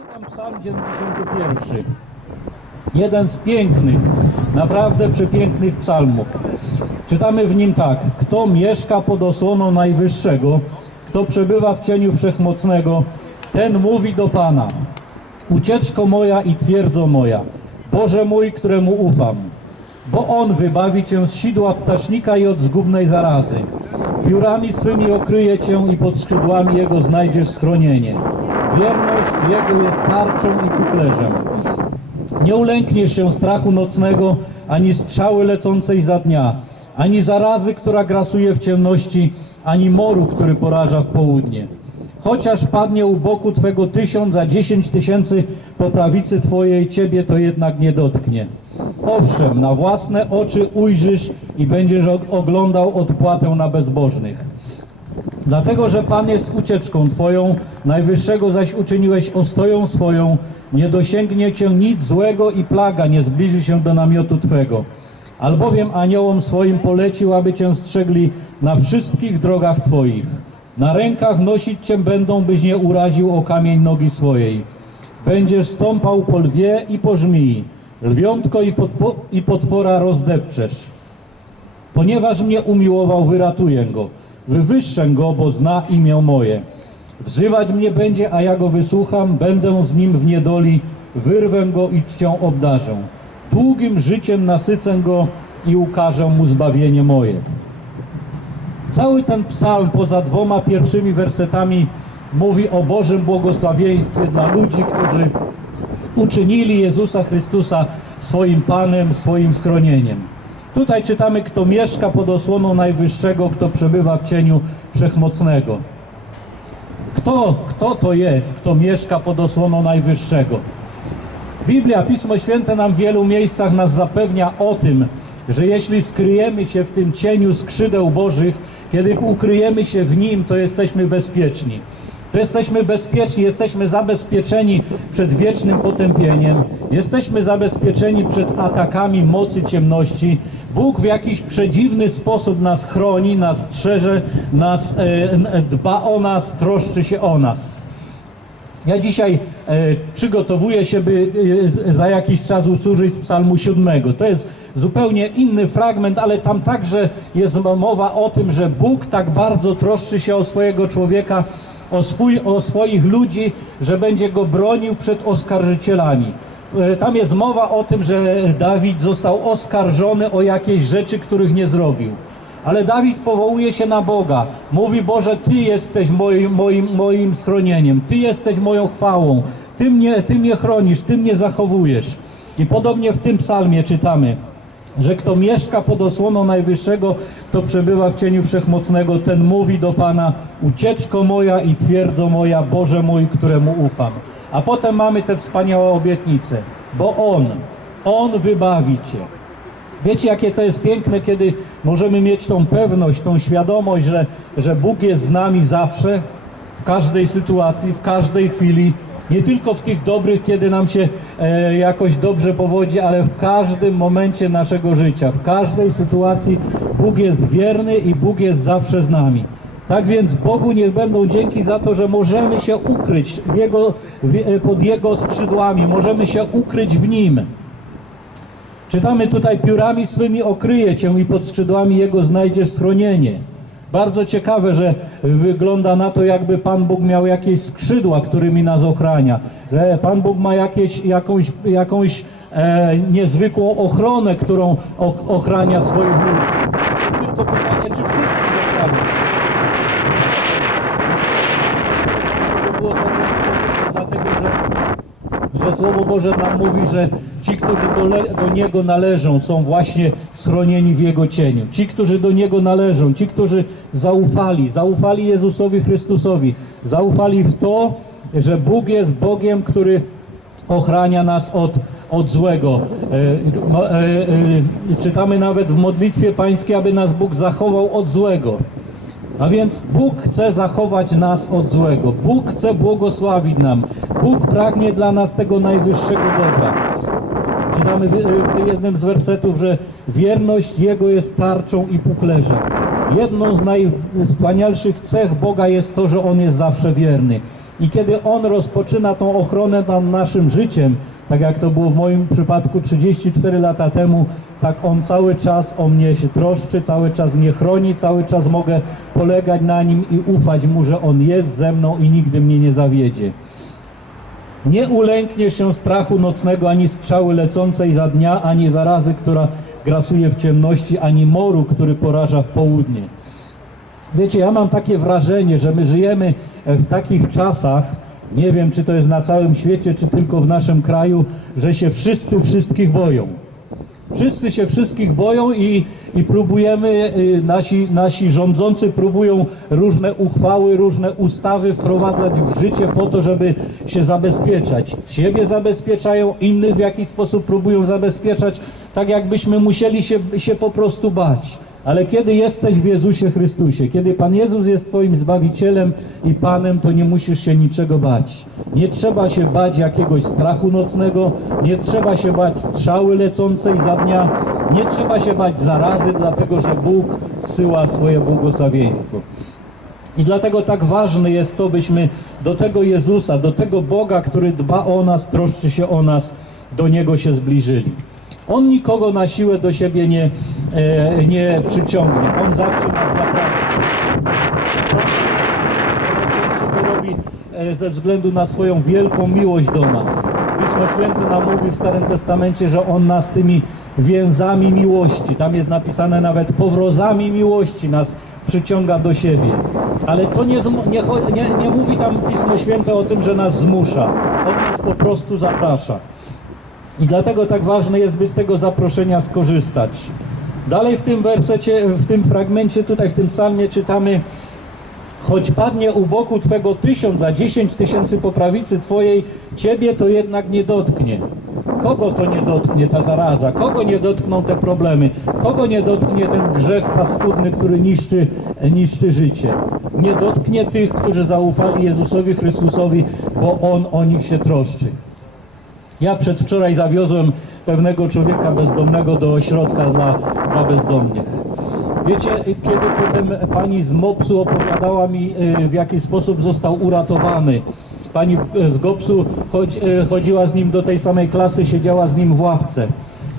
Czytam Psalm 91. Jeden z pięknych, naprawdę przepięknych psalmów. Czytamy w nim tak. Kto mieszka pod osłoną Najwyższego, kto przebywa w cieniu Wszechmocnego, ten mówi do Pana. Ucieczko moja i twierdzo moja, Boże mój, któremu ufam. Bo On wybawi Cię z sidła ptasznika i od zgubnej zarazy. Piórami swymi okryje Cię i pod skrzydłami Jego znajdziesz schronienie. Wierność Jego jest tarczą i puklerzem. Nie ulękniesz się strachu nocnego, ani strzały lecącej za dnia, ani zarazy, która grasuje w ciemności, ani moru, który poraża w południe. Chociaż padnie u boku Twego tysiąc, a dziesięć tysięcy po prawicy Twojej, Ciebie to jednak nie dotknie. Owszem, na własne oczy ujrzysz i będziesz og- oglądał odpłatę na bezbożnych. Dlatego, że Pan jest ucieczką Twoją, Najwyższego zaś uczyniłeś ostoją swoją, nie dosięgnie Cię nic złego i plaga nie zbliży się do namiotu Twego. Albowiem aniołom swoim polecił, aby Cię strzegli na wszystkich drogach Twoich. Na rękach nosić Cię będą, byś nie uraził o kamień nogi swojej. Będziesz stąpał po lwie i po żmii, lwiątko i, podpo- i potwora rozdepczesz. Ponieważ mnie umiłował, wyratuję go. Wywyższę go, bo zna imię moje. Wzywać mnie będzie, a ja go wysłucham, będę z nim w niedoli, wyrwę go i czcią obdarzę. Długim życiem nasycę go i ukażę mu zbawienie moje. Cały ten psalm poza dwoma pierwszymi wersetami mówi o Bożym błogosławieństwie dla ludzi, którzy uczynili Jezusa Chrystusa swoim Panem, swoim schronieniem. Tutaj czytamy, kto mieszka pod osłoną Najwyższego, kto przebywa w cieniu Wszechmocnego. Kto, kto to jest, kto mieszka pod osłoną Najwyższego? Biblia, Pismo Święte nam w wielu miejscach nas zapewnia o tym, że jeśli skryjemy się w tym cieniu skrzydeł Bożych, kiedy ukryjemy się w Nim, to jesteśmy bezpieczni. To jesteśmy bezpieczni, jesteśmy zabezpieczeni przed wiecznym potępieniem, jesteśmy zabezpieczeni przed atakami mocy ciemności. Bóg w jakiś przedziwny sposób nas chroni, nas strzeże, nas, e, dba o nas, troszczy się o nas. Ja dzisiaj e, przygotowuję się, by e, za jakiś czas usłużyć psalmu siódmego. To jest zupełnie inny fragment, ale tam także jest mowa o tym, że Bóg tak bardzo troszczy się o swojego człowieka, o, swój, o swoich ludzi, że będzie go bronił przed oskarżycielami. E, Tam jest mowa o tym, że Dawid został oskarżony o jakieś rzeczy, których nie zrobił. Ale Dawid powołuje się na Boga. Mówi, Boże, Ty jesteś moim, moim, moim schronieniem, Ty jesteś moją chwałą, Ty mnie, Ty mnie chronisz, Ty mnie zachowujesz. I podobnie w tym psalmie czytamy, że kto mieszka pod osłoną Najwyższego, to przebywa w cieniu Wszechmocnego, ten mówi do Pana, ucieczko moja i twierdzo moja, Boże mój, któremu ufam. A potem mamy te wspaniałe obietnice, bo On, On wybawi Cię. Wiecie, jakie to jest piękne, kiedy możemy mieć tą pewność, tą świadomość, że, że Bóg jest z nami zawsze, w każdej sytuacji, w każdej chwili. Nie tylko w tych dobrych, kiedy nam się e, jakoś dobrze powodzi, ale w każdym momencie naszego życia, w każdej sytuacji Bóg jest wierny i Bóg jest zawsze z nami. Tak więc Bogu niech będą dzięki za to, że możemy się ukryć jego, e, pod Jego skrzydłami, możemy się ukryć w Nim. Czytamy tutaj, piórami swymi okryje cię i pod skrzydłami Jego znajdziesz schronienie. Bardzo ciekawe, że wygląda na to, jakby Pan Bóg miał jakieś skrzydła, którymi nas ochrania. Że Pan Bóg ma jakieś, jakąś, jakąś e, niezwykłą ochronę, którą och, ochrania swoich ludzi. Tylko pytanie, czy wszystkich ochrania? To było sobie dlatego, że Słowo Boże nam mówi, że ci, którzy do, do Niego należą, są właśnie schronieni w Jego cieniu. Ci, którzy do Niego należą, ci, którzy zaufali, zaufali Jezusowi Chrystusowi, zaufali w to, że Bóg jest Bogiem, który ochrania nas od, od złego. E, e, e, czytamy nawet w modlitwie pańskiej, aby nas Bóg zachował od złego. A więc Bóg chce zachować nas od złego. Bóg chce błogosławić nam. Bóg pragnie dla nas tego najwyższego dobra. Czytamy w, w jednym z wersetów, że wierność Jego jest tarczą i puklerzem. Jedną z najwspanialszych cech Boga jest to, że On jest zawsze wierny. I kiedy On rozpoczyna tą ochronę nad naszym życiem, tak jak to było w moim przypadku 34 lata temu, tak On cały czas o mnie się troszczy, cały czas mnie chroni, cały czas mogę polegać na Nim i ufać Mu, że On jest ze mną i nigdy mnie nie zawiedzie. Nie ulęknie się strachu nocnego, ani strzały lecącej za dnia, ani zarazy, która grasuje w ciemności, ani moru, który poraża w południe. Wiecie, ja mam takie wrażenie, że my żyjemy e, w takich czasach, nie wiem czy to jest na całym świecie, czy tylko w naszym kraju, że się wszyscy wszystkich boją. Wszyscy się wszystkich boją i, i próbujemy, y, nasi, nasi rządzący próbują różne uchwały, różne ustawy wprowadzać w życie po to, żeby się zabezpieczać. Siebie zabezpieczają, innych w jakiś sposób próbują zabezpieczać, tak jakbyśmy musieli się, się po prostu bać. Ale kiedy jesteś w Jezusie Chrystusie, kiedy Pan Jezus jest Twoim Zbawicielem i Panem, to nie musisz się niczego bać. Nie trzeba się bać jakiegoś strachu nocnego, nie trzeba się bać strzały lecącej za dnia, nie trzeba się bać zarazy, dlatego że Bóg zsyła swoje błogosławieństwo. I dlatego tak ważne jest to, byśmy do tego Jezusa, do tego Boga, który dba o nas, troszczy się o nas, do Niego się zbliżyli. On nikogo na siłę do siebie nie, e, nie przyciągnie. On zawsze nas zaprasza. Najczęściej to robi e, ze względu na swoją wielką miłość do nas. Pismo Święte nam mówi w Starym Testamencie, że On nas tymi więzami miłości, tam jest napisane nawet powrozami miłości nas przyciąga do siebie. Ale to nie, nie, nie, nie mówi tam Pismo Święte o tym, że nas zmusza. On nas po prostu zaprasza. I dlatego tak ważne jest, by z tego zaproszenia skorzystać. Dalej w tym wersecie, w tym fragmencie, tutaj w tym psalmie czytamy Choć padnie u boku Twego tysiąc, a dziesięć tysięcy po prawicy Twojej, Ciebie to jednak nie dotknie. Kogo to nie dotknie ta zaraza? Kogo nie dotkną te problemy? Kogo nie dotknie ten grzech paskudny, który niszczy, niszczy życie? Nie dotknie tych, którzy zaufali Jezusowi Chrystusowi, bo On o nich się troszczy. Ja przedwczoraj zawiozłem pewnego człowieka bezdomnego do ośrodka dla, dla bezdomnych. Wiecie, kiedy potem pani z MOPS-u opowiadała mi, y, w jaki sposób został uratowany. Pani z GOPS-u chodzi, y, chodziła z nim do tej samej klasy, siedziała z nim w ławce.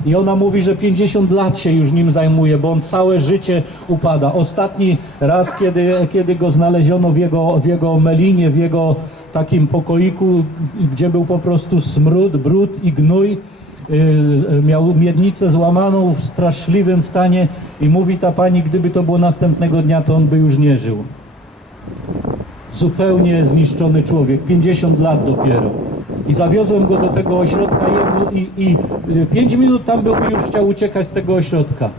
I ona mówi, że 50 lat się już nim zajmuje, bo on całe życie upada. Ostatni raz, kiedy, kiedy go znaleziono w jego, w jego melinie, w jego takim pokoiku, gdzie był po prostu smród, brud i gnój, y, miał miednicę złamaną w straszliwym stanie i mówi ta pani, gdyby to było następnego dnia, to on by już nie żył. Zupełnie zniszczony człowiek, 50 lat dopiero. I zawiozłem go do tego ośrodka i, i 5 minut tam był i już chciał uciekać z tego ośrodka,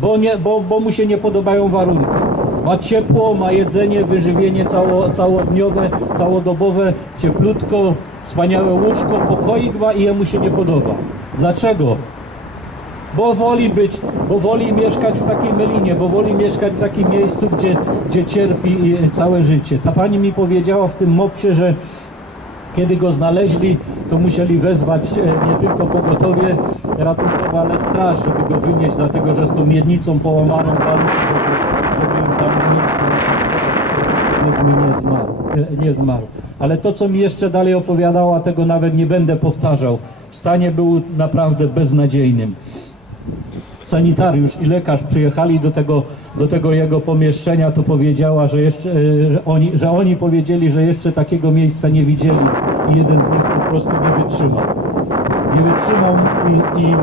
bo, nie, bo, bo mu się nie podobają warunki. Ma ciepło, ma jedzenie, wyżywienie cało, całodniowe, całodobowe, cieplutko, wspaniałe łóżko, pokoik ma i jemu się nie podoba. Dlaczego? Bo woli być, bo woli mieszkać w takiej melinie, bo woli mieszkać w takim miejscu, gdzie, gdzie cierpi całe życie. Ta pani mi powiedziała w tym mopsie, że kiedy go znaleźli, to musieli wezwać e, nie tylko pogotowie ratunkowe, ale straż, żeby go wynieść, dlatego że z tą miednicą połamaną bali się, żeby, żeby im tam nic, powiedzmy, nie zmarł, e, nie zmarł. Ale to, co mi jeszcze dalej opowiadała, tego nawet nie będę powtarzał. W stanie był naprawdę beznadziejnym sanitariusz i lekarz przyjechali do tego, do tego jego pomieszczenia, to powiedziała, że, jeszcze, e, że, oni, że oni powiedzieli, że jeszcze takiego miejsca nie widzieli i jeden z nich po prostu nie wytrzymał. Nie wytrzymał i, i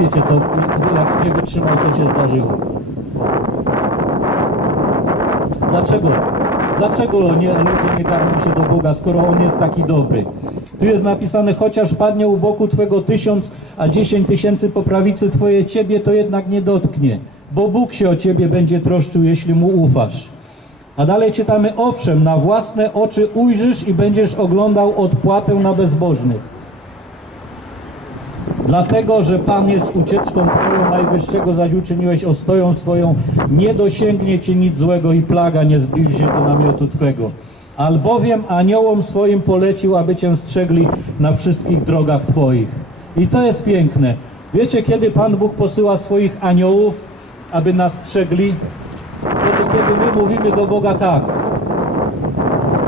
wiecie co, jak nie wytrzymał, co się zdarzyło. Dlaczego? Dlaczego nie, ludzie nie garną się do Boga, skoro On jest taki dobry? Tu jest napisane, chociaż padnie u boku Twego tysiąc, a dziesięć tysięcy po prawicy Twoje, Ciebie to jednak nie dotknie, bo Bóg się o Ciebie będzie troszczył, jeśli Mu ufasz. A dalej czytamy, owszem, na własne oczy ujrzysz i będziesz oglądał odpłatę na bezbożnych. Dlatego, że Pan jest ucieczką Twoją, Najwyższego zaś uczyniłeś ostoją swoją, nie dosięgnie Cię nic złego i plaga nie zbliży się do namiotu Twego. Albowiem aniołom swoim polecił, aby Cię strzegli na wszystkich drogach Twoich. I to jest piękne. Wiecie, kiedy Pan Bóg posyła swoich aniołów, aby nas strzegli? kiedy my mówimy do Boga tak.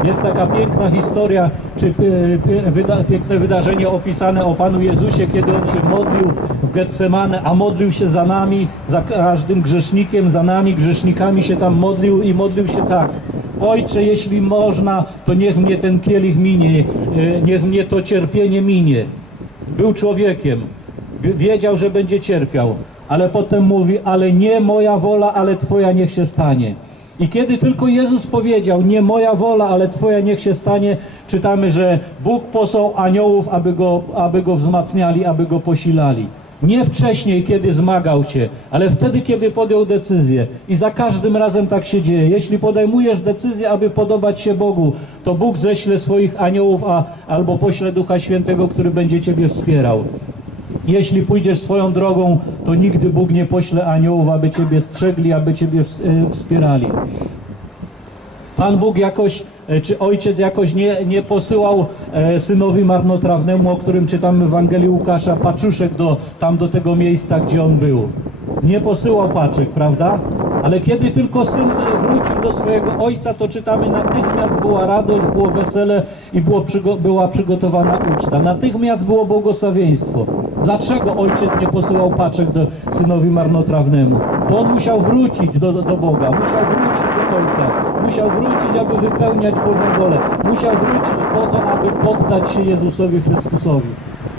Jest taka piękna historia, czy wyda, piękne wydarzenie opisane o Panu Jezusie, kiedy On się modlił w Getsemane, a modlił się za nami, za każdym grzesznikiem, za nami grzesznikami się tam modlił i modlił się tak. Ojcze, jeśli można, to niech mnie ten kielich minie, e, niech mnie to cierpienie minie. Był człowiekiem, Wie- wiedział, że będzie cierpiał, ale potem mówi, ale nie moja wola, ale Twoja niech się stanie. I kiedy tylko Jezus powiedział, nie moja wola, ale Twoja niech się stanie, czytamy, że Bóg posłał aniołów, aby go, aby go wzmacniali, aby go posilali. Nie wcześniej, kiedy zmagał się, ale wtedy, kiedy podjął decyzję. I za każdym razem tak się dzieje. Jeśli podejmujesz decyzję, aby podobać się Bogu, to Bóg ześle swoich aniołów, a, albo pośle Ducha Świętego, który będzie Ciebie wspierał. Jeśli pójdziesz swoją drogą, to nigdy Bóg nie pośle aniołów, aby Ciebie strzegli, aby Ciebie e, wspierali. Pan Bóg jakoś, e, czy Ojciec jakoś nie, nie posyłał e, synowi marnotrawnemu, o którym czytamy w Ewangelii Łukasza, paczuszek do, tam do tego miejsca, gdzie on był. Nie posyłał paczek, prawda? Ale kiedy tylko syn wrócił do swojego ojca, to czytamy, natychmiast była radość, było wesele i było była przygotowana uczta. Natychmiast było błogosławieństwo. Dlaczego ojciec nie posyłał paczek do synowi marnotrawnemu? Bo on musiał wrócić do, do Boga, musiał wrócić do ojca, musiał wrócić, aby wypełniać Bożą wolę, musiał wrócić po to, aby poddać się Jezusowi Chrystusowi.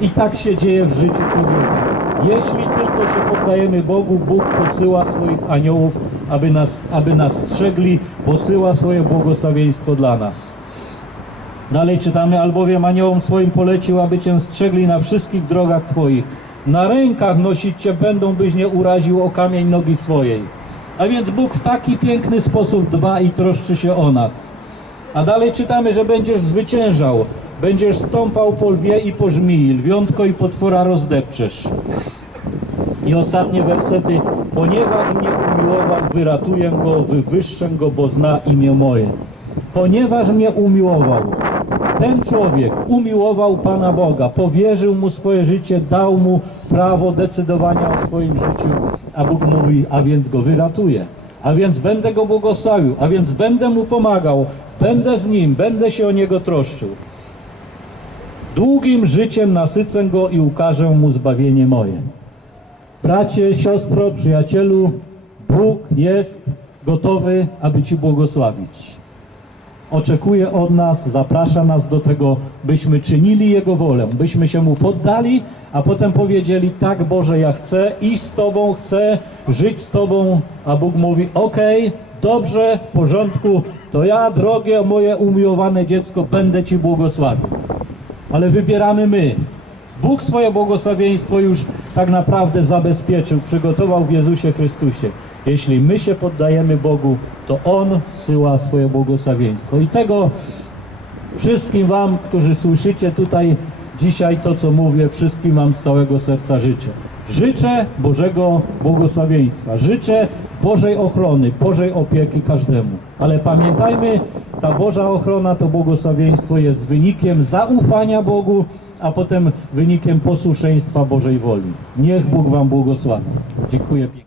I tak się dzieje w życiu człowieka. Jeśli tylko się poddajemy Bogu, Bóg posyła swoich aniołów, aby nas, aby nas strzegli, posyła swoje błogosławieństwo dla nas. Dalej czytamy, albowiem aniołom swoim polecił, aby cię strzegli na wszystkich drogach twoich. Na rękach nosić cię będą, byś nie uraził o kamień nogi swojej. A więc Bóg w taki piękny sposób dba i troszczy się o nas. A dalej czytamy, że będziesz zwyciężał, będziesz stąpał po lwie i po żmii, lwiątko i potwora rozdepczesz. I ostatnie wersety. Ponieważ mnie umiłował, wyratuję go, wywyższę go, bo zna imię moje. Ponieważ mnie umiłował. Ten człowiek umiłował Pana Boga, powierzył mu swoje życie, dał mu prawo decydowania o swoim życiu, a Bóg mówi, a więc go wyratuję, a więc będę go błogosławił, a więc będę mu pomagał, będę z nim, będę się o niego troszczył. Długim życiem nasycę go i ukażę mu zbawienie moje. Bracie, siostro, przyjacielu, Bóg jest gotowy, aby Ci błogosławić. Oczekuje od nas, zaprasza nas do tego, byśmy czynili Jego wolę, byśmy się Mu poddali, a potem powiedzieli, tak Boże, ja chcę iść z Tobą, chcę żyć z Tobą, a Bóg mówi, okej, dobrze, w porządku, to ja, drogie moje umiłowane dziecko, będę Ci błogosławił. Ale wybieramy my. Bóg swoje błogosławieństwo już tak naprawdę zabezpieczył, przygotował w Jezusie Chrystusie. Jeśli my się poddajemy Bogu, to On zsyła swoje błogosławieństwo. I tego wszystkim Wam, którzy słyszycie tutaj dzisiaj to, co mówię, wszystkim Wam z całego serca życzę. Życzę Bożego błogosławieństwa, życzę Bożej ochrony, Bożej opieki każdemu. Ale pamiętajmy, ta Boża ochrona, to błogosławieństwo jest wynikiem zaufania Bogu, a potem wynikiem posłuszeństwa Bożej woli. Niech Bóg Wam błogosławi. Dziękuję.